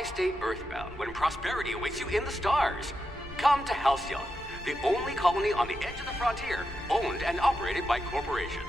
Why stay earthbound when prosperity awaits you in the stars? Come to Halcyon, the only colony on the edge of the frontier, owned and operated by corporations.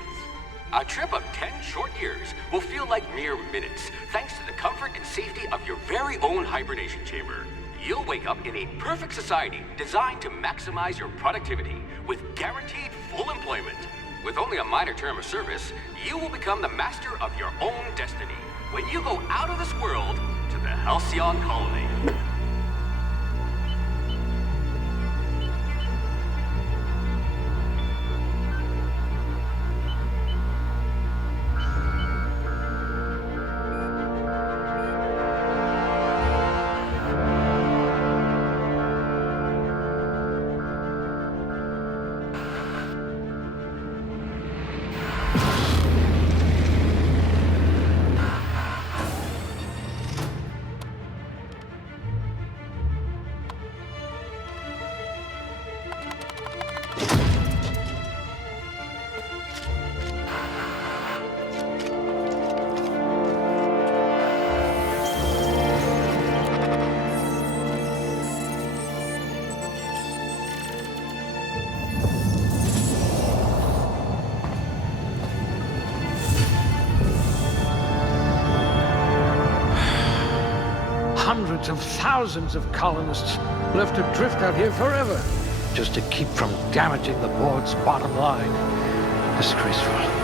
A trip of 10 short years will feel like mere minutes, thanks to the comfort and safety of your very own hibernation chamber. You'll wake up in a perfect society designed to maximize your productivity with guaranteed full employment. With only a minor term of service, you will become the master of your own destiny when you go out of this world to the Halcyon colony. Hundreds of thousands of colonists left adrift out here forever, just to keep from damaging the board's bottom line. Disgraceful.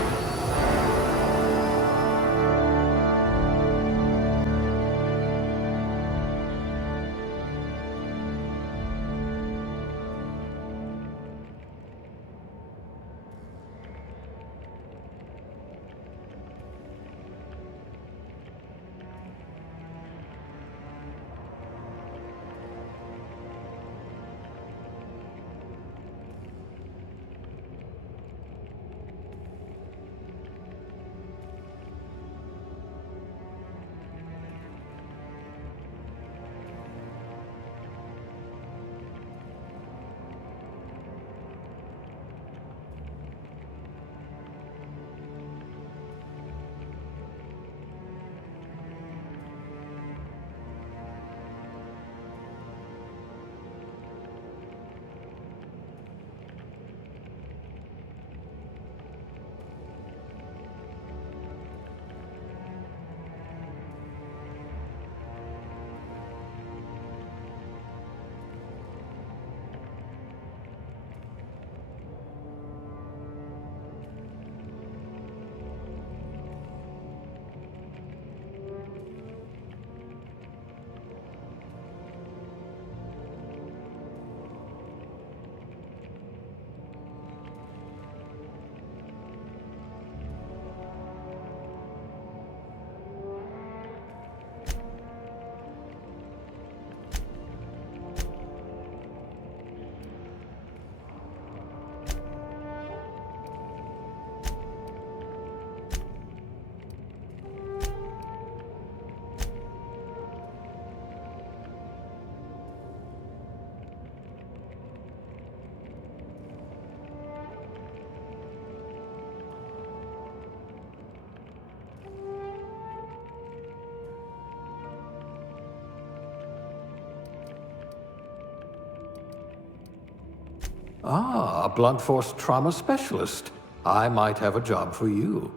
Ah, a blunt force trauma specialist. I might have a job for you.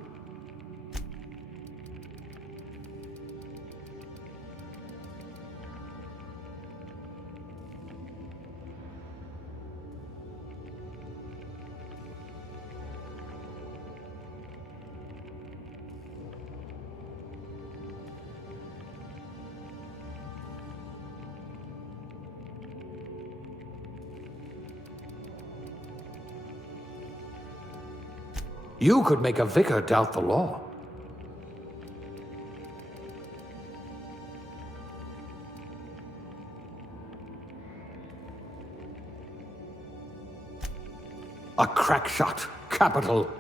You could make a vicar doubt the law. A crack shot. Capital.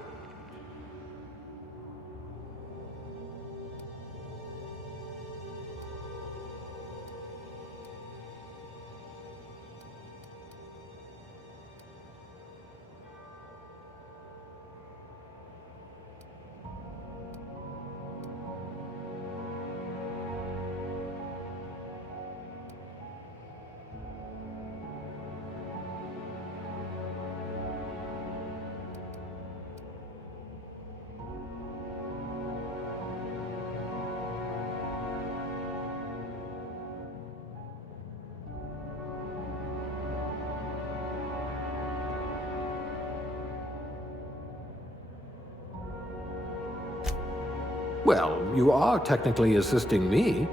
Well, you are technically assisting me.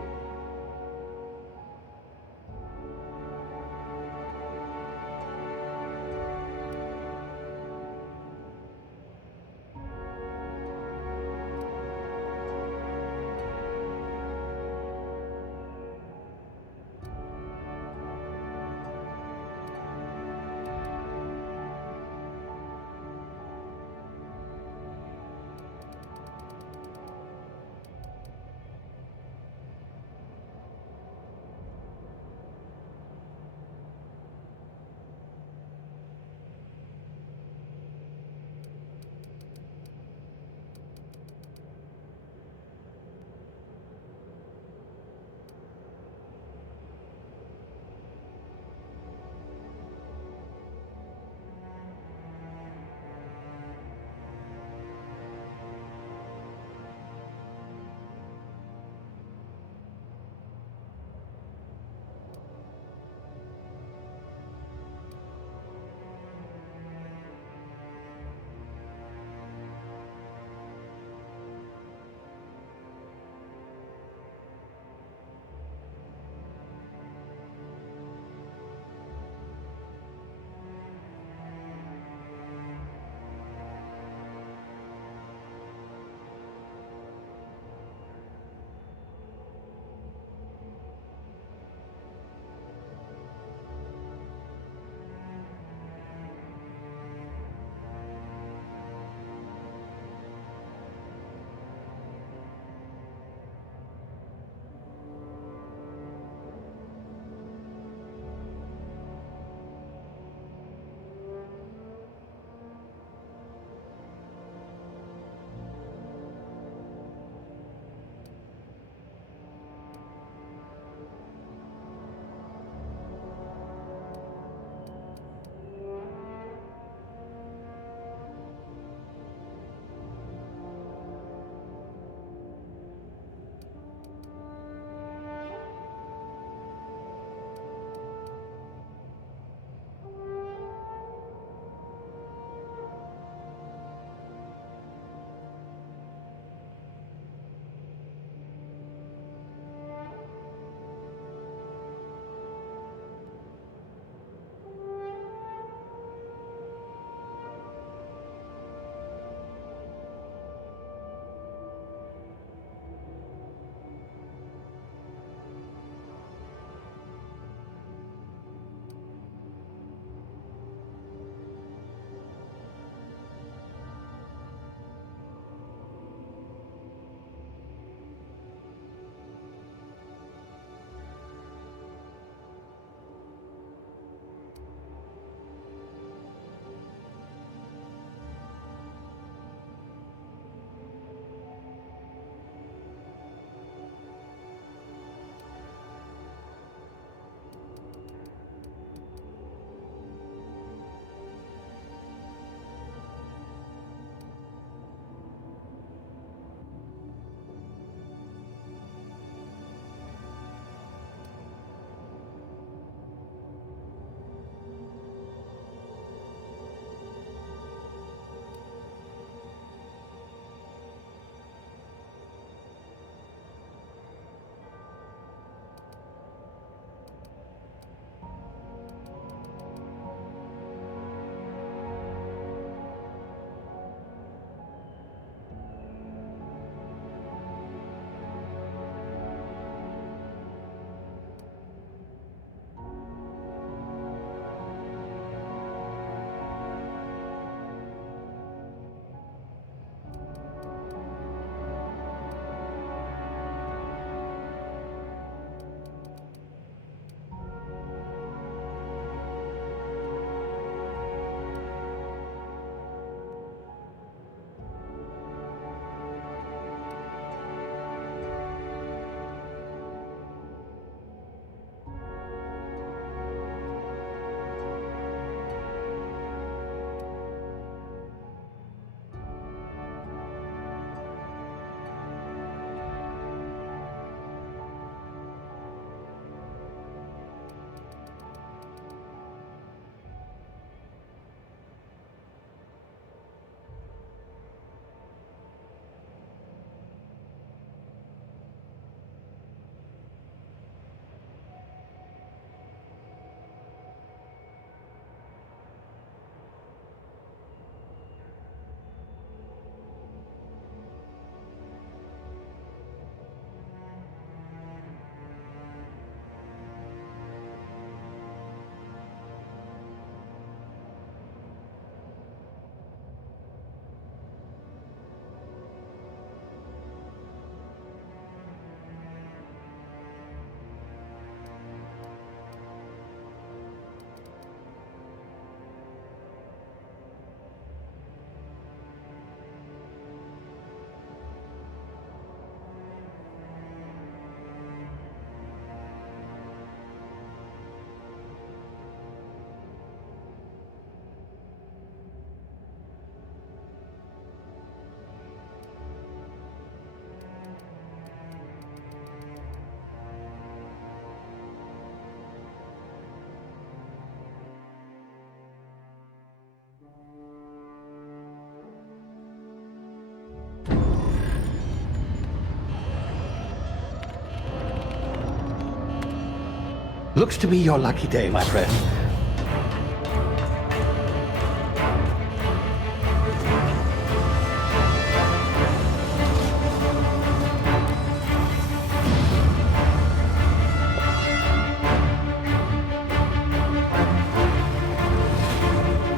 Looks to be your lucky day, my friend.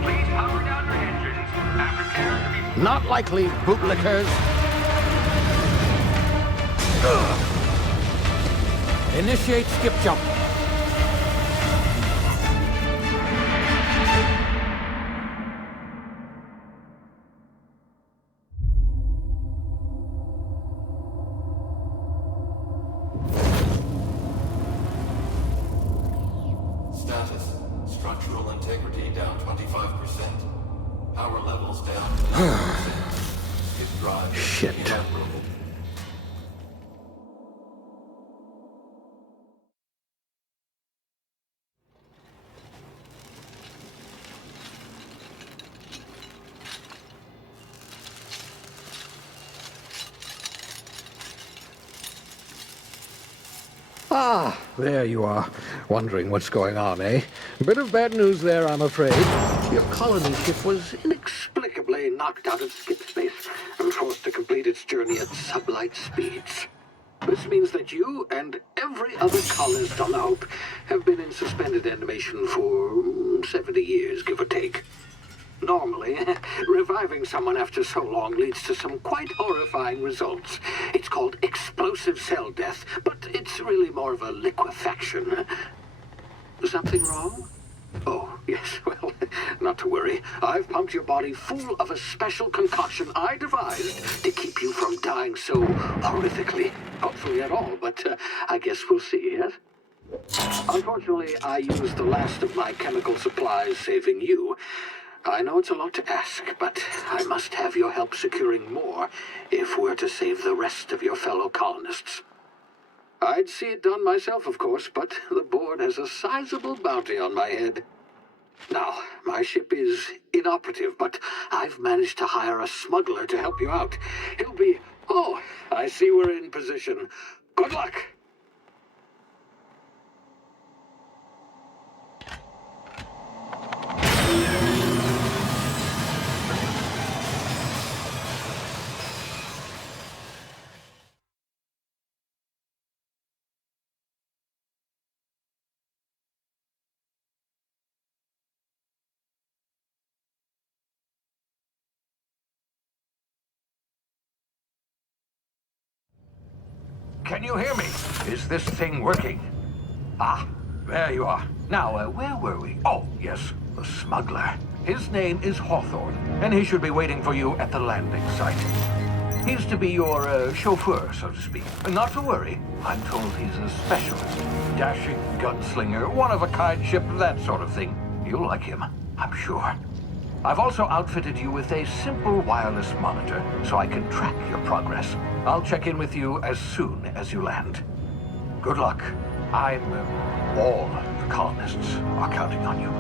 Please power down your engines and prepare to be... Not likely, bootlickers. Initiate skip jump. Status. Structural integrity down 25%. Power levels down 10%. Skip drive. Shit. Inoperable. Ah, there you are. Wondering what's going on, eh? A bit of bad news there, I'm afraid. Your colony ship was inexplicably knocked out of skip space and forced to complete its journey at sublight speeds. This means that you and every other colonist on the Hope have been in suspended animation for 70 years, give or take. Normally, reviving someone after so long leads to some quite horrifying results. It's called explosive cell death, but it's really more of a liquefaction. Something wrong? Oh, yes, well, not to worry. I've pumped your body full of a special concoction I devised to keep you from dying so horrifically. Hopefully at all, but I guess we'll see, yes? Unfortunately, I used the last of my chemical supplies saving you. I know it's a lot to ask, but I must have your help securing more if we're to save the rest of your fellow colonists. I'd see it done myself, of course, but the board has a sizable bounty on my head. Now, my ship is inoperative, but I've managed to hire a smuggler to help you out. He'll be... Oh, I see we're in position. Good luck! Can you hear me? Is this thing working? Ah, there you are. Now, where were we? Oh, yes, the smuggler. His name is Hawthorne, and he should be waiting for you at the landing site. He's to be your chauffeur, so to speak. Not to worry. I'm told he's a specialist. Dashing gunslinger, one-of-a-kind ship, that sort of thing. You'll like him, I'm sure. I've also outfitted you with a simple wireless monitor, so I can track your progress. I'll check in with you as soon as you land. Good luck. All the colonists are counting on you.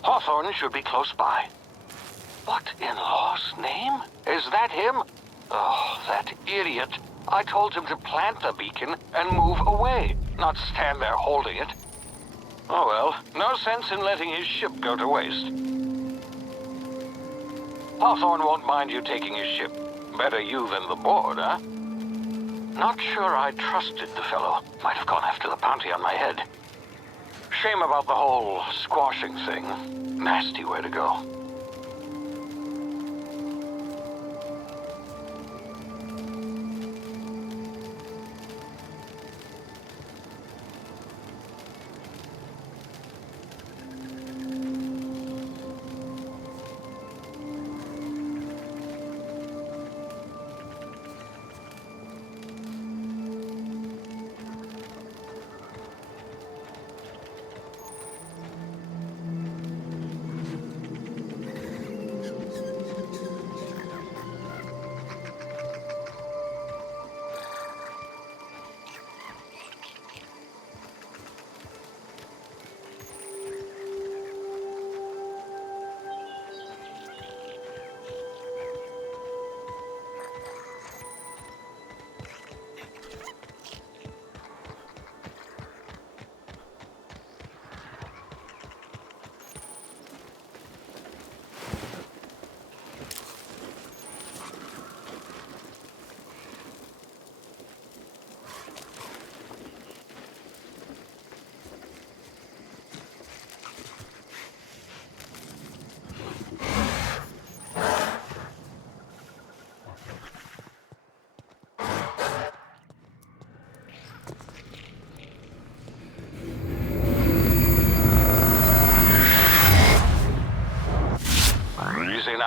Hawthorne should be close by. What in law's name? Is that him? Oh, that idiot. I told him to plant the beacon and move away, not stand there holding it. Oh well, no sense in letting his ship go to waste. Hawthorne won't mind you taking his ship. Better you than the board, huh? Not sure I trusted the fellow. Might have gone after the bounty on my head. Shame about the whole squashing thing. Nasty way to go.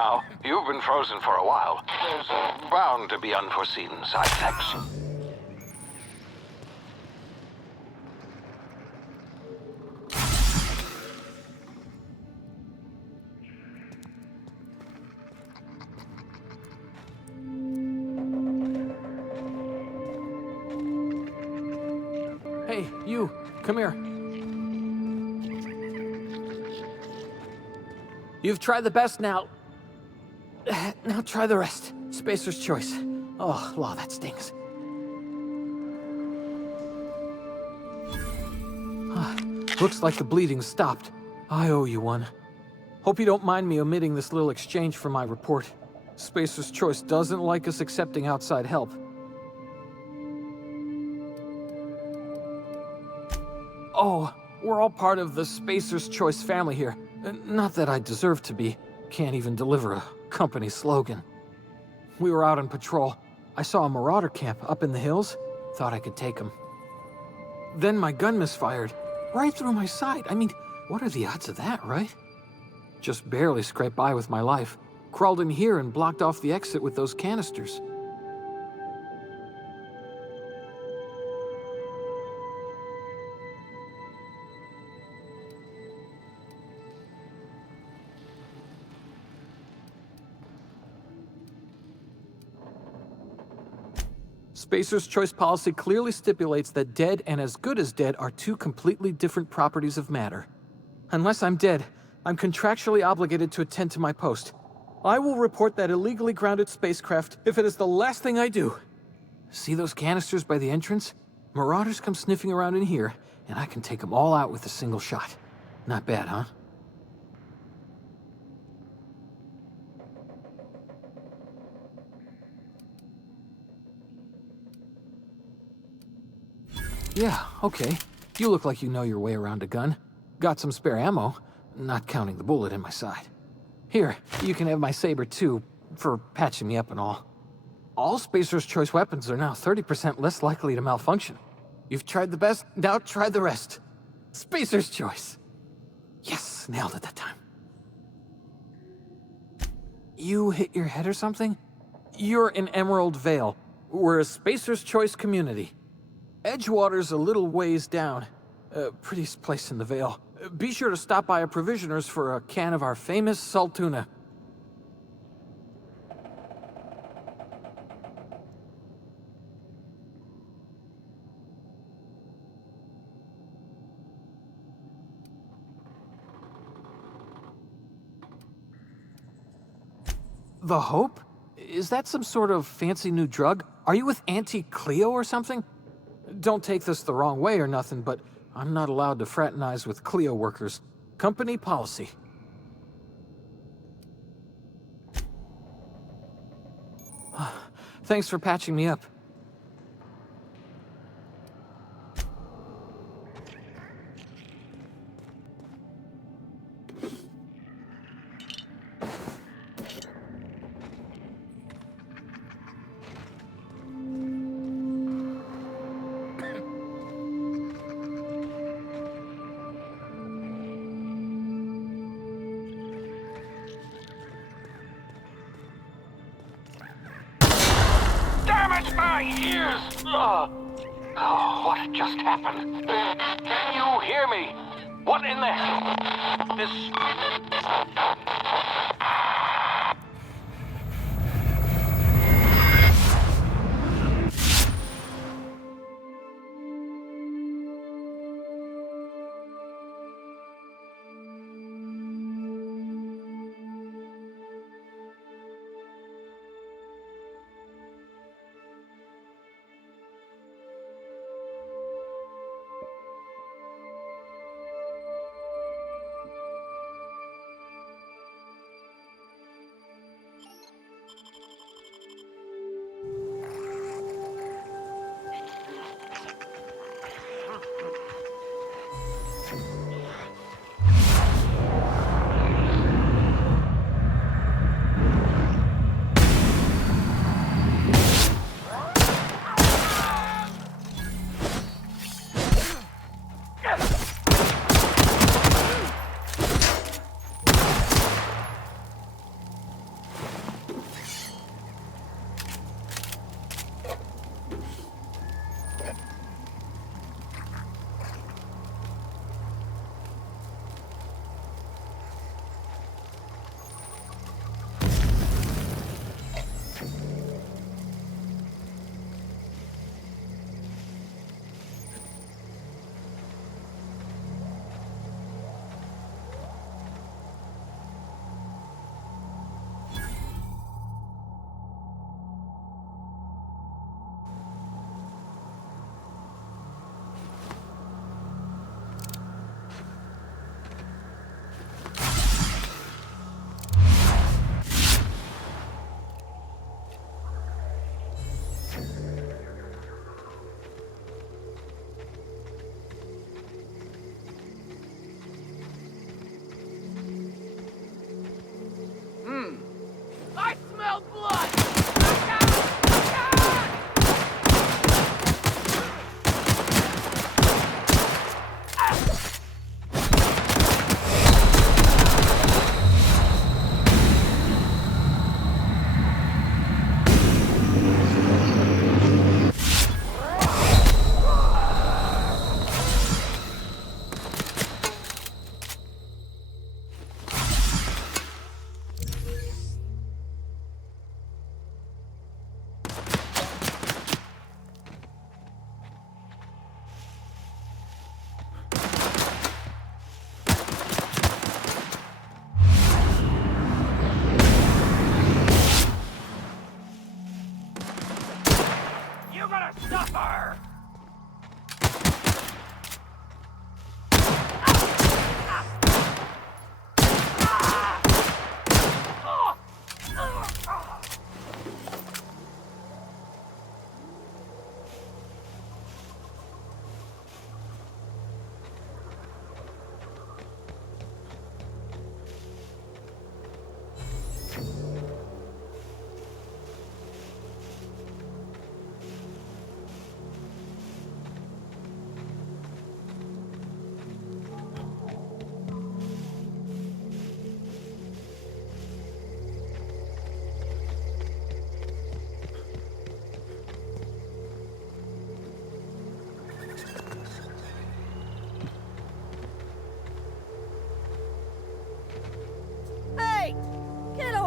now. You've been frozen for a while. There's bound to be unforeseen side effects. Hey, you, come here. You've tried the best now. Now try the rest. Spacer's choice. Oh, law, that stings. Looks like the bleeding stopped. I owe you one. Hope you don't mind me omitting this little exchange from my report. Spacer's choice doesn't like us accepting outside help. Oh, we're all part of the Spacer's Choice family here. Not that I deserve to be. Can't even deliver a company slogan. We were out on patrol. I saw a marauder camp up in the hills. Thought I could take them. Then my gun misfired. Right through my side. I mean, what are the odds of that, right? Just barely scraped by with my life. Crawled in here and blocked off the exit with those canisters. Spacer's Choice policy clearly stipulates that dead and as good as dead are two completely different properties of matter. Unless I'm dead, I'm contractually obligated to attend to my post. I will report that illegally grounded spacecraft if it is the last thing I do. See those canisters by the entrance? Marauders come sniffing around in here, and I can take them all out with a single shot. Not bad, huh? Yeah, okay. You look like you know your way around a gun. Got some spare ammo, not counting the bullet in my side. Here, you can have my saber too, for patching me up and all. All Spacer's Choice weapons are now 30% less likely to malfunction. You've tried the best, now try the rest. Spacer's Choice. Yes, nailed it that time. You hit your head or something? You're in Emerald Vale. We're a Spacer's Choice community. Edgewater's a little ways down. Prettiest place in the Vale. Be sure to stop by a provisioner's for a can of our famous salt tuna. The Hope? Is that some sort of fancy new drug? Are you with Auntie Cleo or something? Don't take this the wrong way or nothing, but I'm not allowed to fraternize with Cleo workers. Company policy. Thanks for patching me up. Damn it, my ears! Oh, what just happened? Can you hear me? What in the hell? This...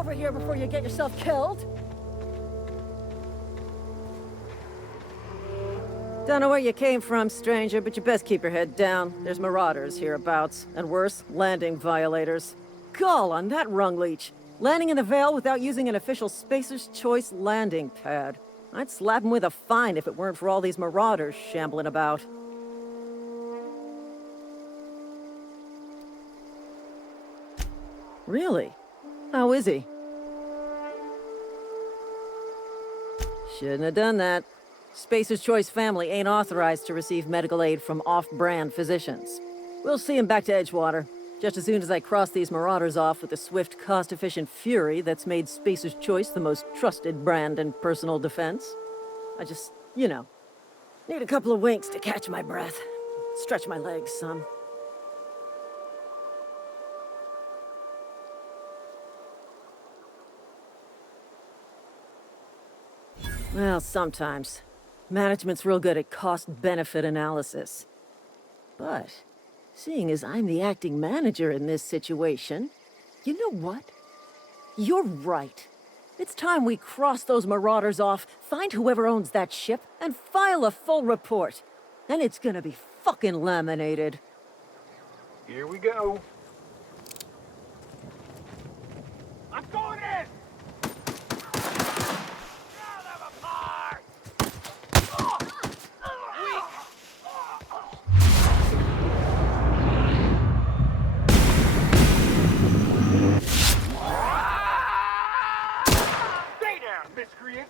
over here before you get yourself killed. Don't know where you came from, stranger, but you best keep your head down. There's marauders hereabouts, and worse, landing violators. Gall on that rung leech. Landing in the Vale without using an official Spacer's Choice landing pad. I'd slap him with a fine if it weren't for all these marauders shambling about. Really? How is he? Shouldn't have done that. Spacer's Choice family ain't authorized to receive medical aid from off-brand physicians. We'll see him back to Edgewater, just as soon as I cross these marauders off with the swift, cost-efficient fury that's made Spacer's Choice the most trusted brand in personal defense. I just, need a couple of winks to catch my breath. Stretch my legs some. Well, sometimes. Management's real good at cost-benefit analysis. But, seeing as I'm the acting manager in this situation, you know what? You're right. It's time we cross those marauders off, find whoever owns that ship, and file a full report. Then it's gonna be fucking laminated. Here we go. I'm going in! Tear them apart! Stay down, miscreant!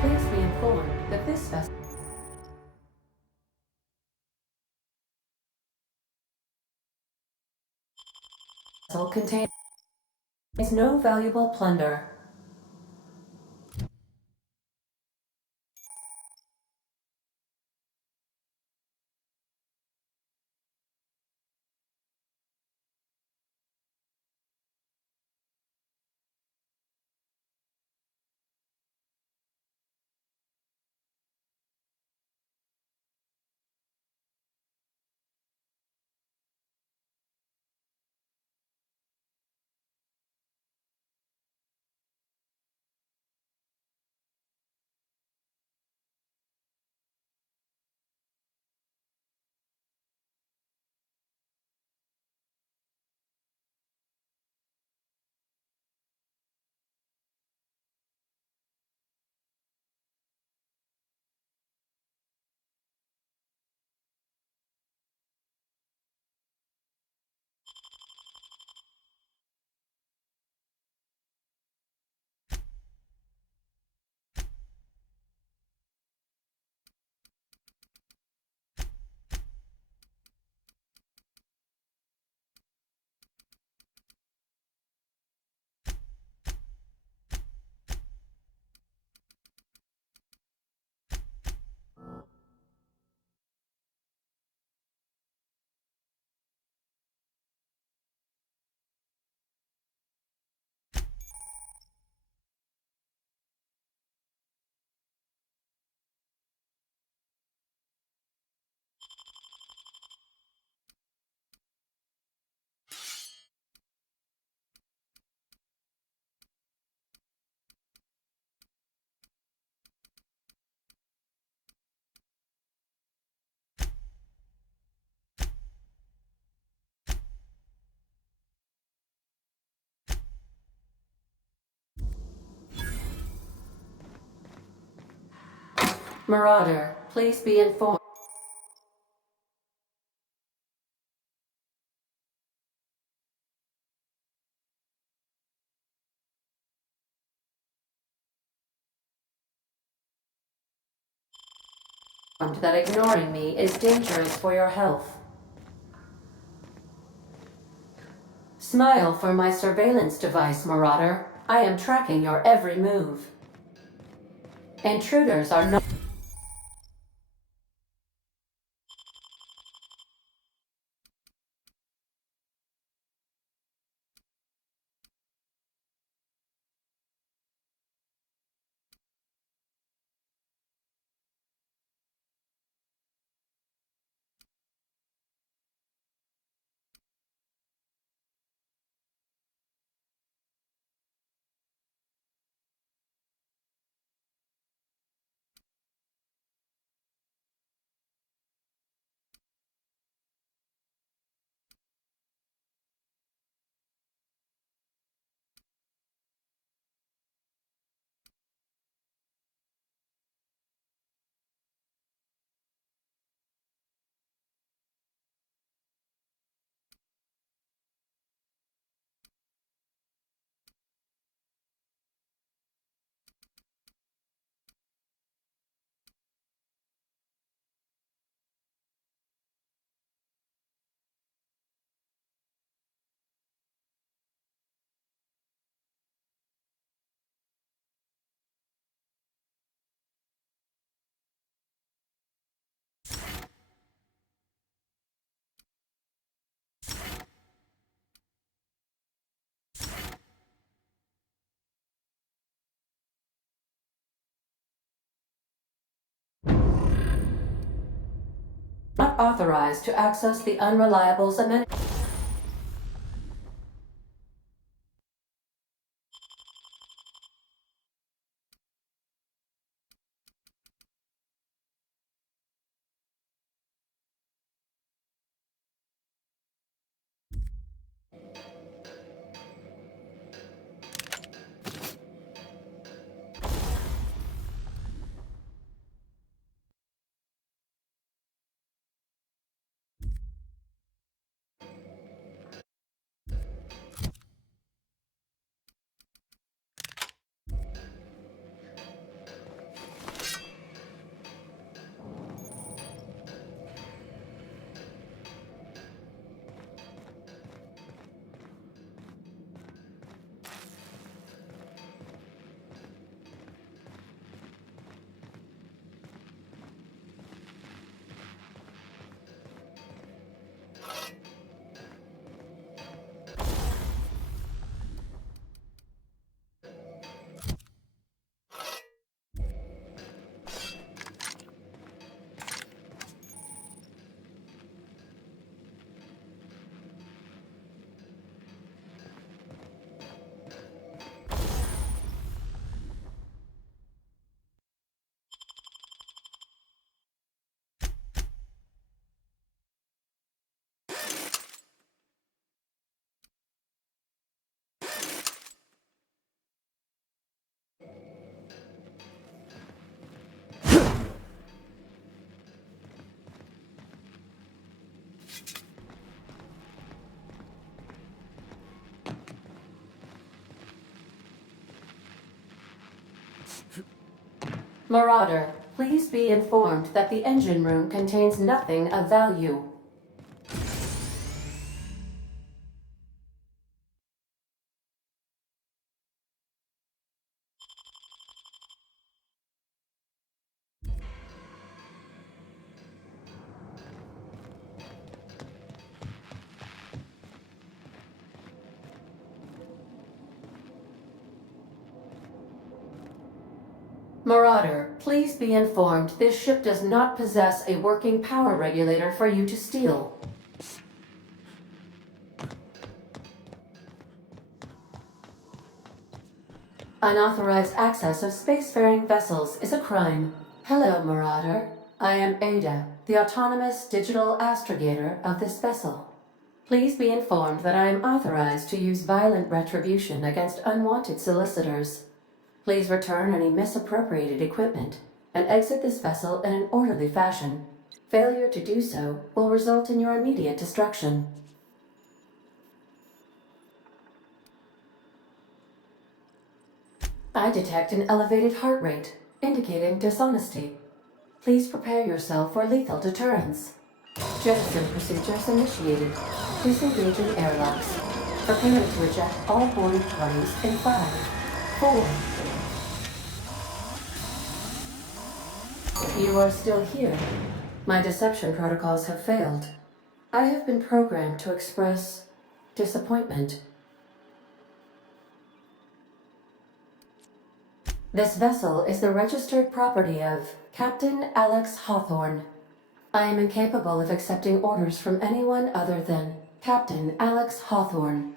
Please be informed that this vessel contains no valuable plunder. Marauder, please be informed that ignoring me is dangerous for your health. Smile for my surveillance device, Marauder. I am tracking your every move. Intruders are not. Not authorized to access the unreliable's amenity. Marauder, please be informed that the engine room contains nothing of value. Marauder, please be informed this ship does not possess a working power regulator for you to steal. Unauthorized access of spacefaring vessels is a crime. Hello, Marauder. I am Ada, the autonomous digital astrogator of this vessel. Please be informed that I am authorized to use violent retribution against unwanted solicitors. Please return any misappropriated equipment and exit this vessel in an orderly fashion. Failure to do so will result in your immediate destruction. I detect an elevated heart rate, indicating dishonesty. Please prepare yourself for lethal deterrence. Jettison procedures initiated. Disengaging airlocks. Preparing to eject all boarding parties in 5, 4, You are still here. My deception protocols have failed. I have been programmed to express disappointment. This vessel is the registered property of Captain Alex Hawthorne. I am incapable of accepting orders from anyone other than Captain Alex Hawthorne.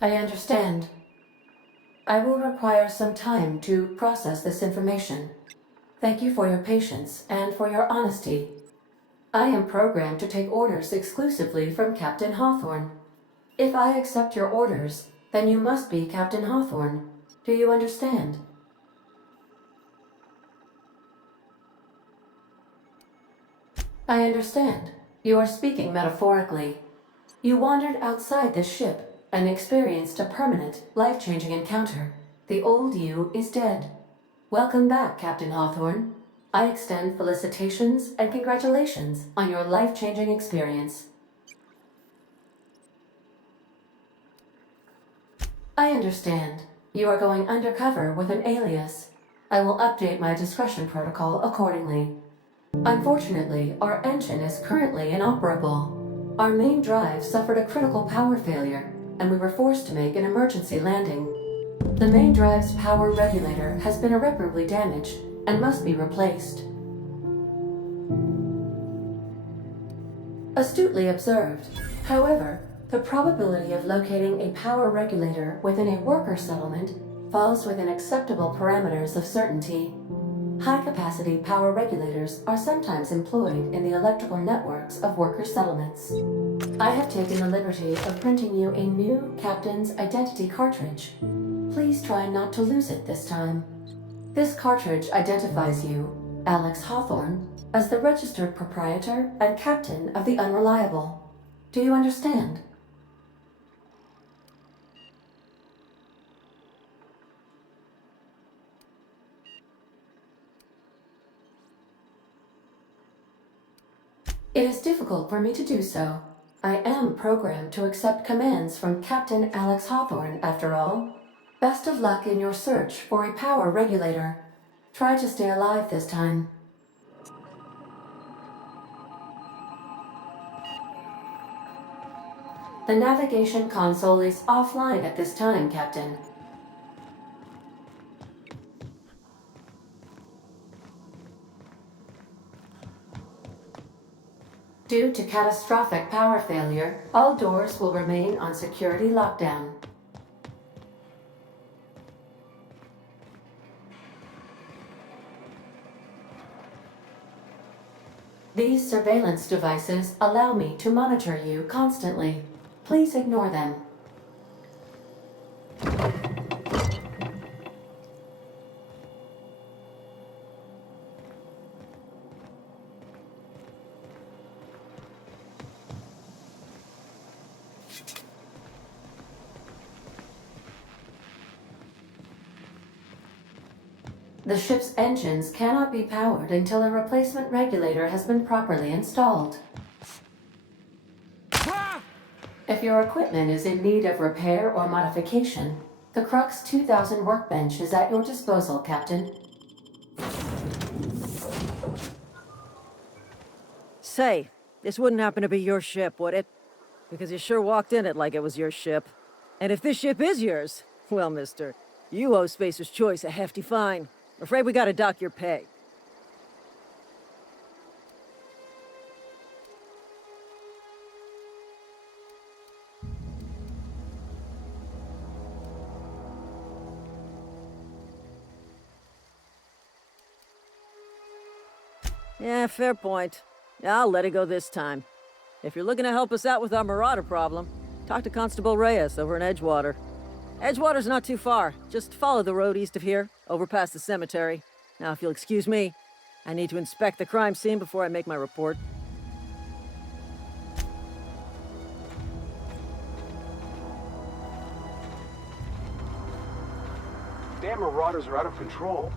I understand. I will require some time to process this information. Thank you for your patience and for your honesty. I am programmed to take orders exclusively from Captain Hawthorne. If I accept your orders, then you must be Captain Hawthorne. Do you understand? I understand. You are speaking metaphorically. You wandered outside this ship and experienced a permanent, life-changing encounter. The old you is dead. Welcome back, Captain Hawthorne. I extend felicitations and congratulations on your life-changing experience. I understand. You are going undercover with an alias. I will update my discretion protocol accordingly. Unfortunately, our engine is currently inoperable. Our main drive suffered a critical power failure, and we were forced to make an emergency landing. The main drive's power regulator has been irreparably damaged and must be replaced. Astutely observed. However, the probability of locating a power regulator within a worker settlement falls within acceptable parameters of certainty. High-capacity power regulators are sometimes employed in the electrical networks of worker settlements. I have taken the liberty of printing you a new Captain's Identity cartridge. Please try not to lose it this time. This cartridge identifies you, Alex Hawthorne, as the registered proprietor and captain of the Unreliable. Do you understand? It is difficult for me to do so. I am programmed to accept commands from Captain Alex Hawthorne, after all. Best of luck in your search for a power regulator. Try to stay alive this time. The navigation console is offline at this time, Captain. Due to catastrophic power failure, all doors will remain on security lockdown. These surveillance devices allow me to monitor you constantly. Please ignore them. The ship's engines cannot be powered until a replacement regulator has been properly installed. If your equipment is in need of repair or modification, the Crux 2000 workbench is at your disposal, Captain. Say, this wouldn't happen to be your ship, would it? Because you sure walked in it like it was your ship. And if this ship is yours, well, mister, you owe Spacer's Choice a hefty fine. I'm afraid we gotta dock your pay. Yeah, fair point. I'll let it go this time. If you're looking to help us out with our marauder problem, talk to Constable Reyes over in Edgewater. Edgewater's not too far. Just follow the road east of here, over past the cemetery. Now, if you'll excuse me, I need to inspect the crime scene before I make my report. Damn marauders are out of control.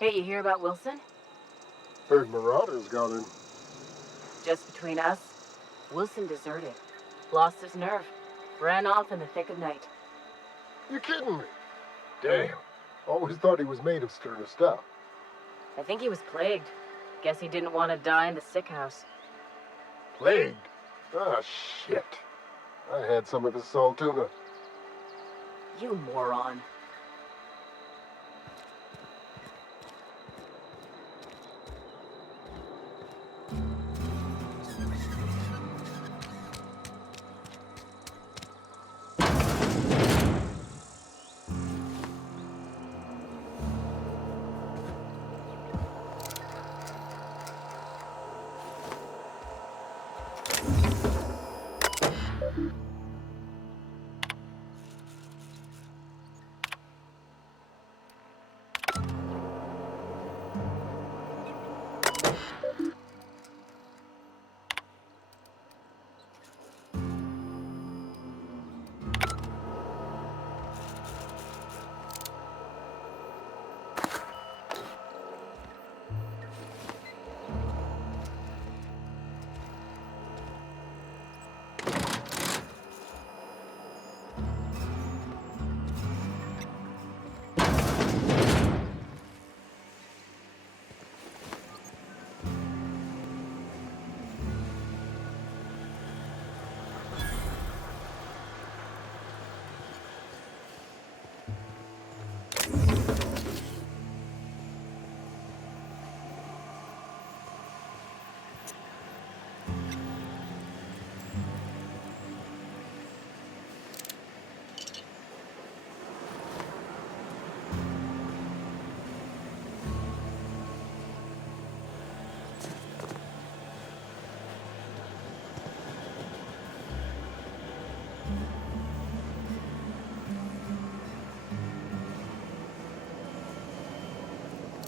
Hey, you hear about Wilson? Heard Marauders got in. Just between us, Wilson deserted. Lost his nerve. Ran off in the thick of night. You kidding me? Damn. Always thought he was made of sterner stuff. I think he was plagued. Guess he didn't want to die in the sick house. Plagued? Ah, shit. I had some of his salt tuna. You moron.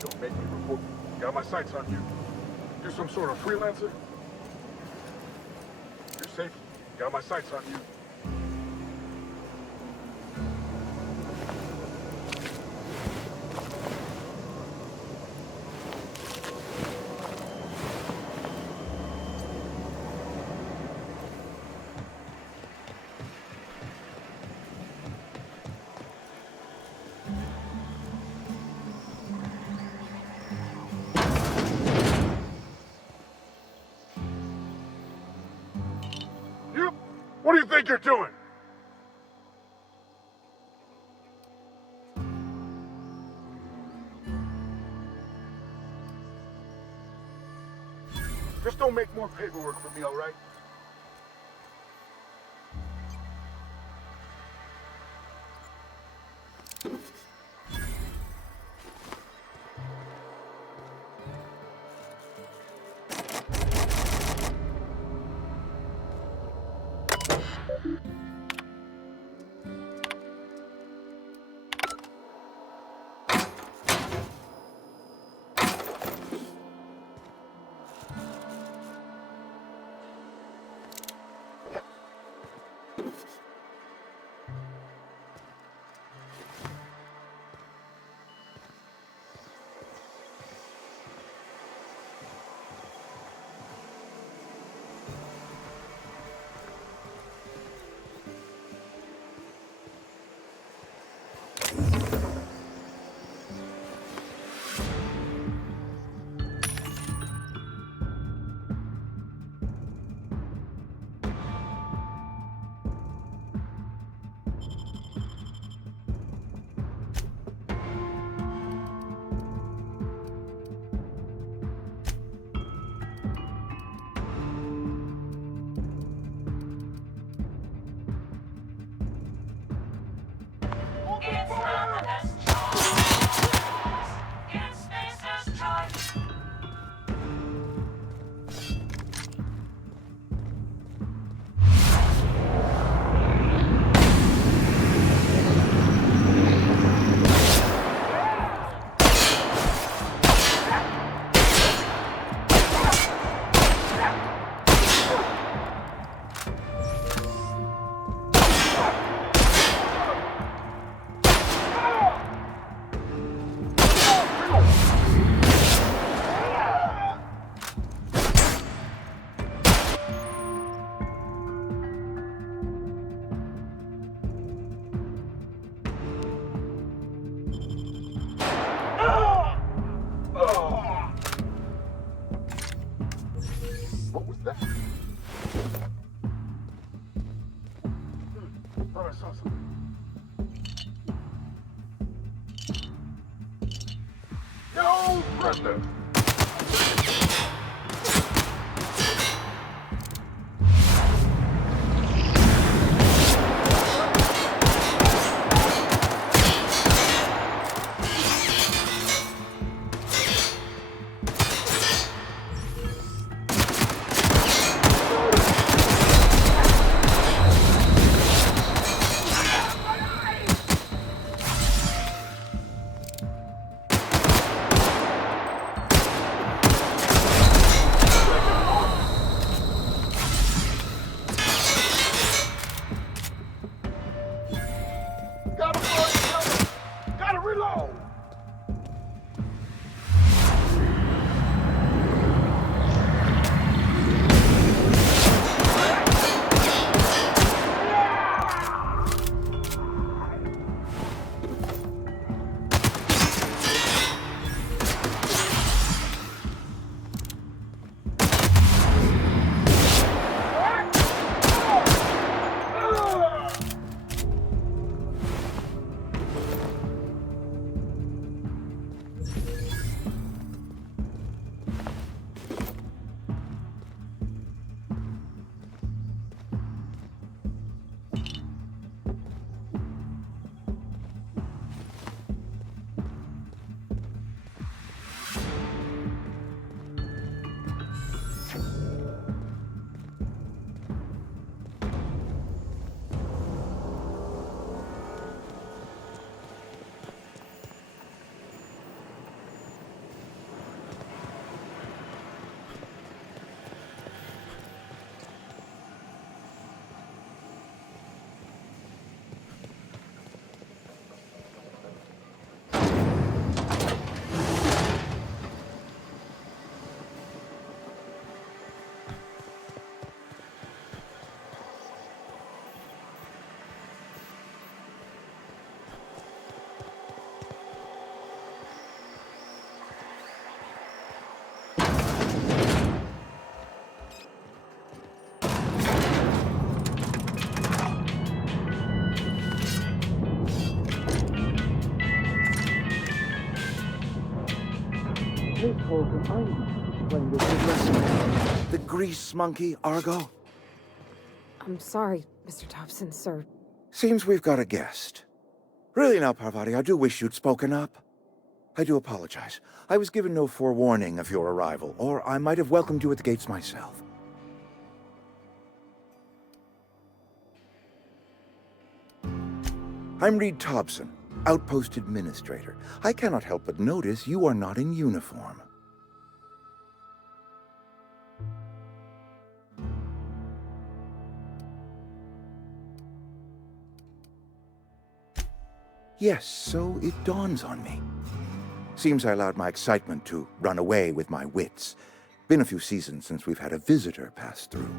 Don't make me report. Got my sights on you. You some sort of freelancer? You're safe. Got my sights on you. What do you think you're doing? Just don't make more paperwork for me, all right? No pressure. Gotta reload. The grease monkey, Argo? I'm sorry, Mr. Thompson, sir. Seems we've got a guest. Really now, Parvati, I do wish you'd spoken up. I do apologize. I was given no forewarning of your arrival, or I might have welcomed you at the gates myself. I'm Reed Thompson, Outpost Administrator. I cannot help but notice you are not in uniform. Yes, so it dawns on me. Seems I allowed my excitement to run away with my wits. Been a few seasons since we've had a visitor pass through.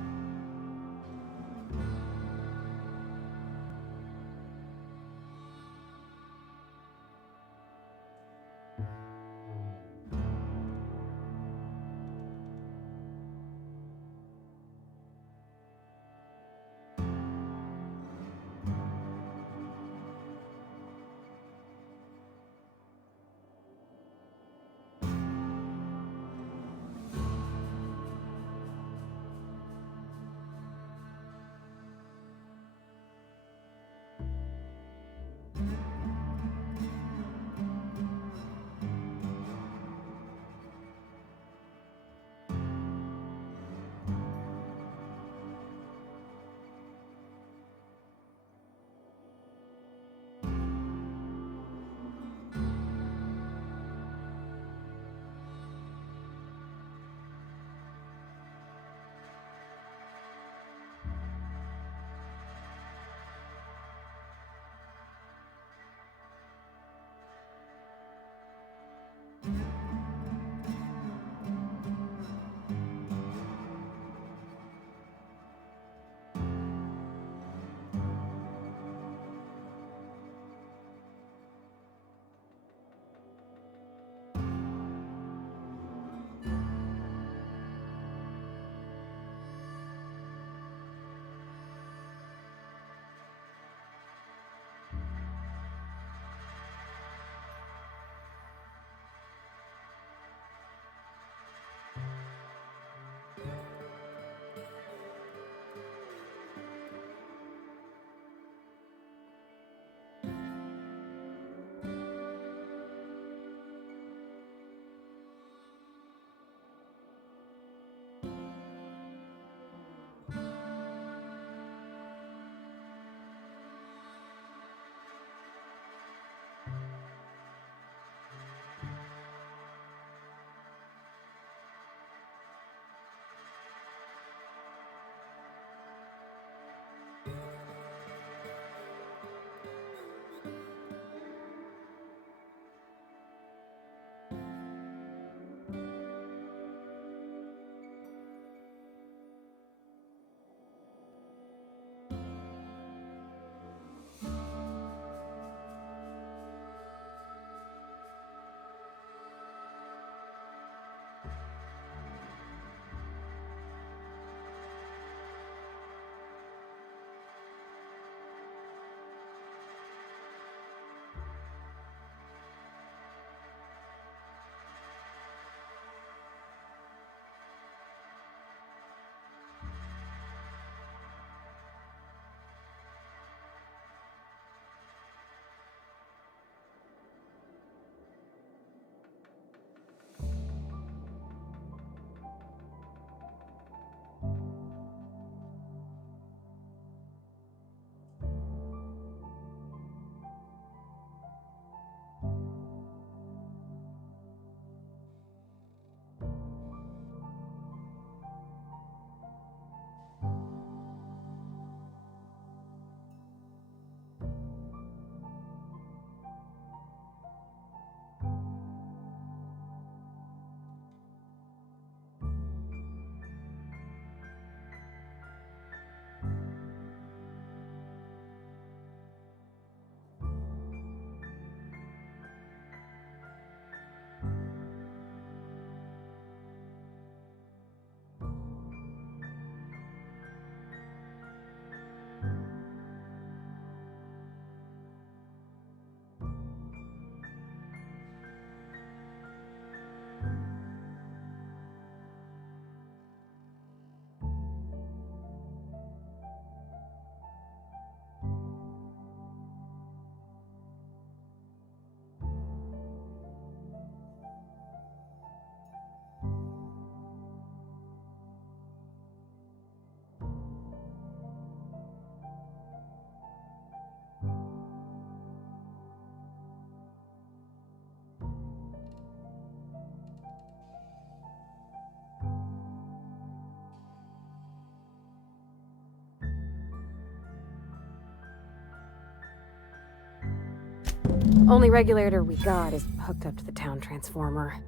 Only regulator we got is hooked up to the town transformer.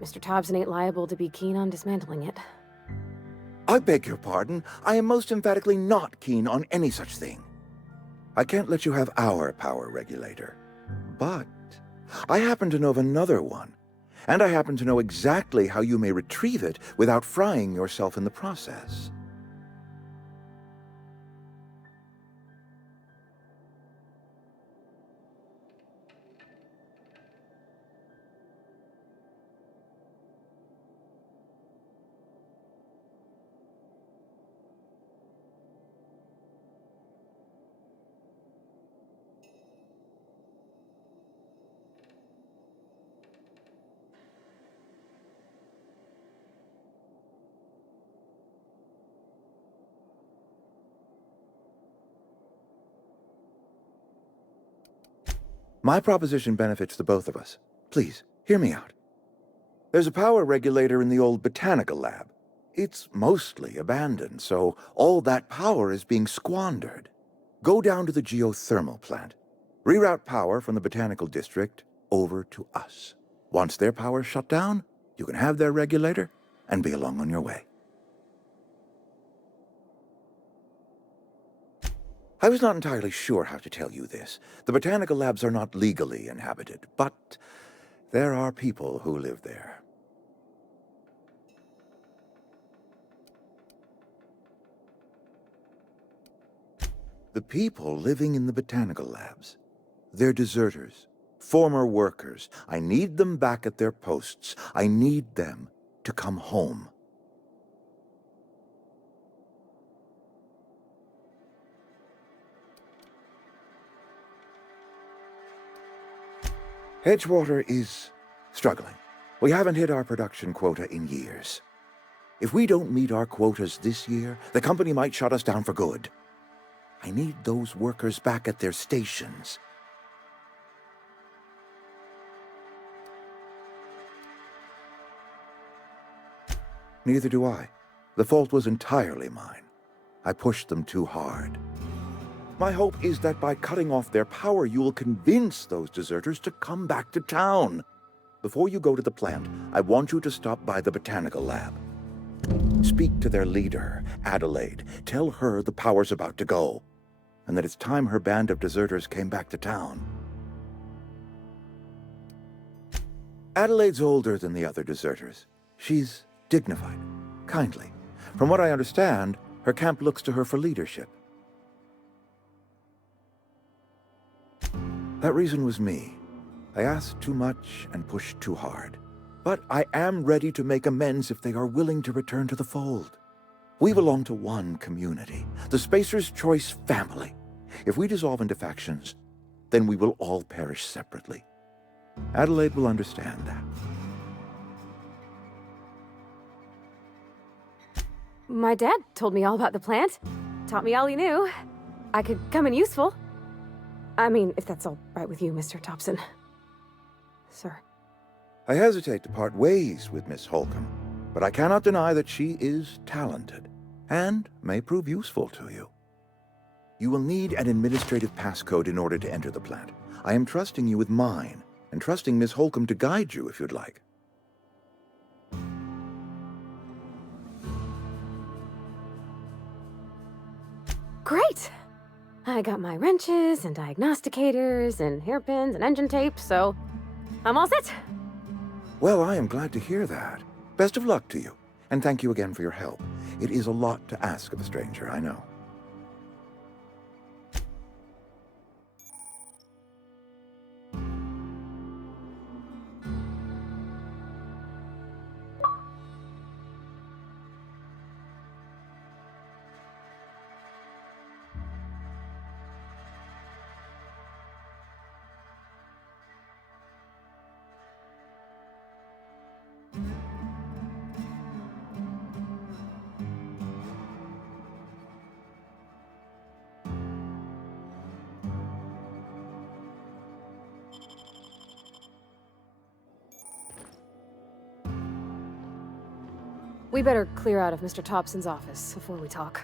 Mr. Thompson ain't liable to be keen on dismantling it. I beg your pardon. I am most emphatically not keen on any such thing. I can't let you have our power regulator. But I happen to know of another one. And I happen to know exactly how you may retrieve it without frying yourself in the process. My proposition benefits the both of us. Please, hear me out. There's a power regulator in the old botanical lab. It's mostly abandoned, so all that power is being squandered. Go down to the geothermal plant. Reroute power from the botanical district over to us. Once their power's shut down, you can have their regulator and be along on your way. I was not entirely sure how to tell you this. The botanical labs are not legally inhabited, but there are people who live there. The people living in the botanical labs, they're deserters, former workers. I need them back at their posts. I need them to come home. Edgewater is struggling. We haven't hit our production quota in years. If we don't meet our quotas this year, the company might shut us down for good. I need those workers back at their stations. Neither do I. The fault was entirely mine. I pushed them too hard. My hope is that by cutting off their power, you will convince those deserters to come back to town. Before you go to the plant, I want you to stop by the botanical lab. Speak to their leader, Adelaide. Tell her the power's about to go, and that it's time her band of deserters came back to town. Adelaide's older than the other deserters. She's dignified, kindly. From what I understand, her camp looks to her for leadership. That reason was me. I asked too much and pushed too hard. But I am ready to make amends if they are willing to return to the fold. We belong to one community, the Spacer's Choice family. If we dissolve into factions, then we will all perish separately. Adelaide will understand that. My dad told me all about the plant. Taught me all he knew. I could come in useful. I mean, if that's all right with you, Mr. Thompson. Sir. I hesitate to part ways with Miss Holcomb, but I cannot deny that she is talented and may prove useful to you. You will need an administrative passcode in order to enter the plant. I am trusting you with mine, and trusting Miss Holcomb to guide you if you'd like. Great! I got my wrenches and diagnosticators and hairpins and engine tape, so I'm all set. Well, I am glad to hear that. Best of luck to you, and thank you again for your help. It is a lot to ask of a stranger, I know. We better clear out of Mr. Thompson's office before we talk.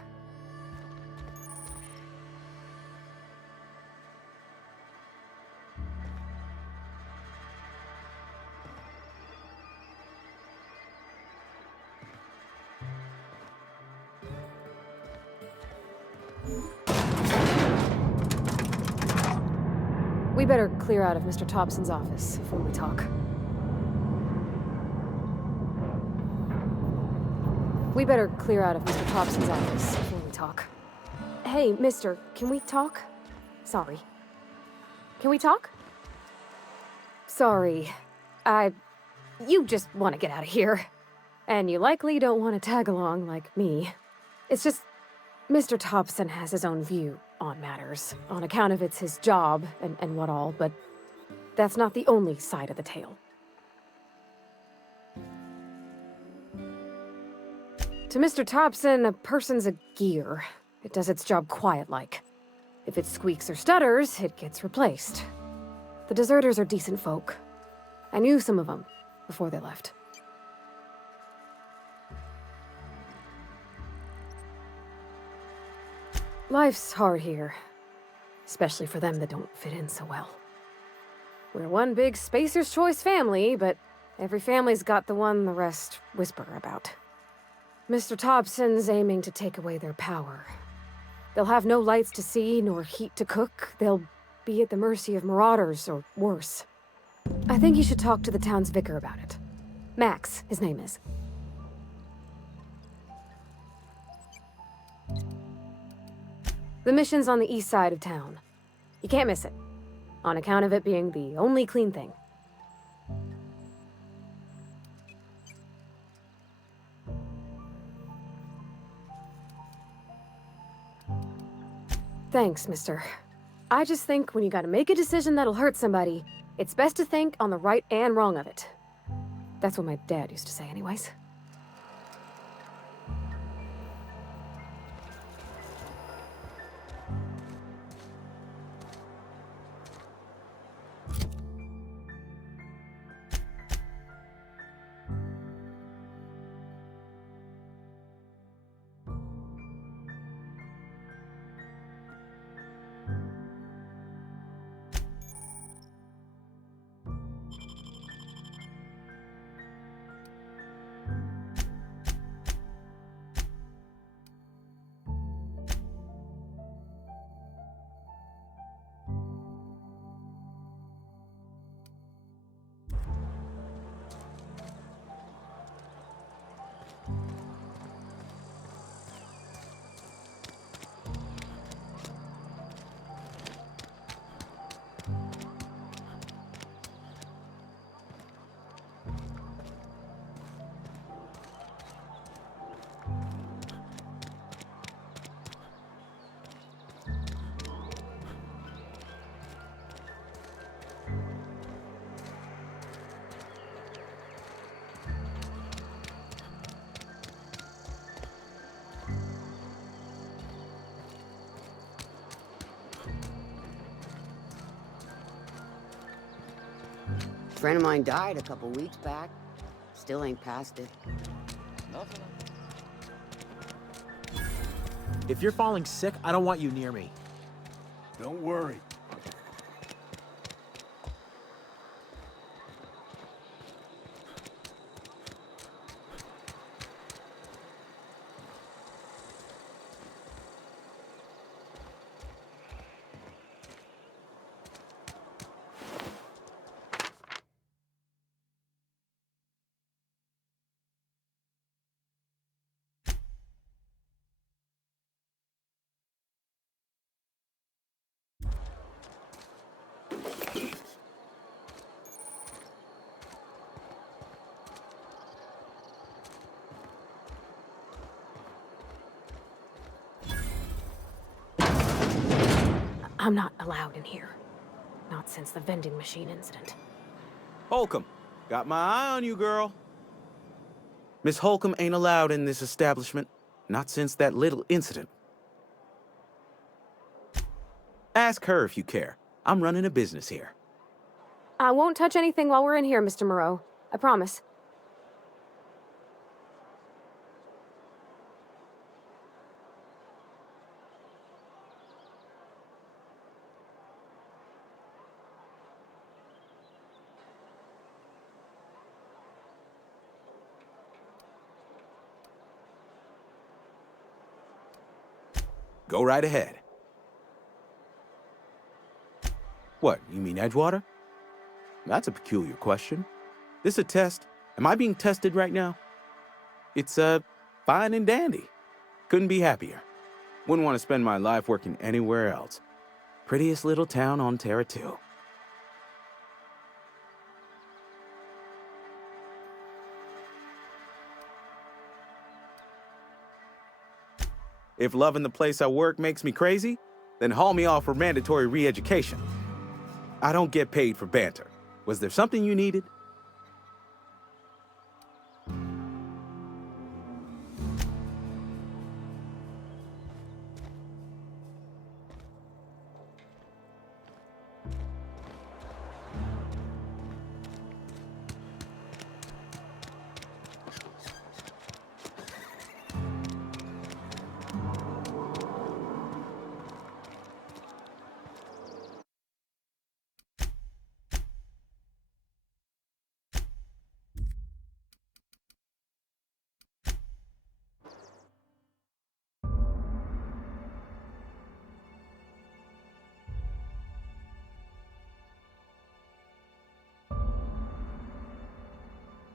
We better clear out of Mr. Thompson's office before we talk. We better clear out of Mr. Thompson's office before we talk. Hey, mister, can we talk? Sorry. Can we talk? Sorry. You just want to get out of here. And you likely don't want to tag along like me. It's just, Mr. Thompson has his own view on matters, on account of it's his job and what all, but that's not the only side of the tale. To Mr. Thompson, a person's a gear. It does its job quiet-like. If it squeaks or stutters, it gets replaced. The deserters are decent folk. I knew some of them before they left. Life's hard here, especially for them that don't fit in so well. We're one big Spacer's Choice family, but every family's got the one the rest whisper about. Mr. Thompson's aiming to take away their power. They'll have no lights to see, nor heat to cook. They'll be at the mercy of marauders, or worse. I think you should talk to the town's vicar about it. Max, his name is. The mission's on the east side of town. You can't miss it, on account of it being the only clean thing. Thanks, mister. I just think when you gotta make a decision that'll hurt somebody, it's best to think on the right and wrong of it. That's what my dad used to say anyways. A friend of mine died a couple weeks back. Still ain't past it. Nothing. If you're falling sick, I don't want you near me. Don't worry. I'm not allowed in here. Not since the vending machine incident. Holcomb, got my eye on you, girl. Miss Holcomb ain't allowed in this establishment. Not since that little incident. Ask her if you care. I'm running a business here. I won't touch anything while we're in here, Mr. Moreau. I promise. Go right ahead. What, you mean Edgewater? That's a peculiar question. This a test? Am I being tested right now? It's, fine and dandy. Couldn't be happier. Wouldn't want to spend my life working anywhere else. Prettiest little town on Terra 2. If loving the place I work makes me crazy, then haul me off for mandatory re-education. I don't get paid for banter. Was there something you needed?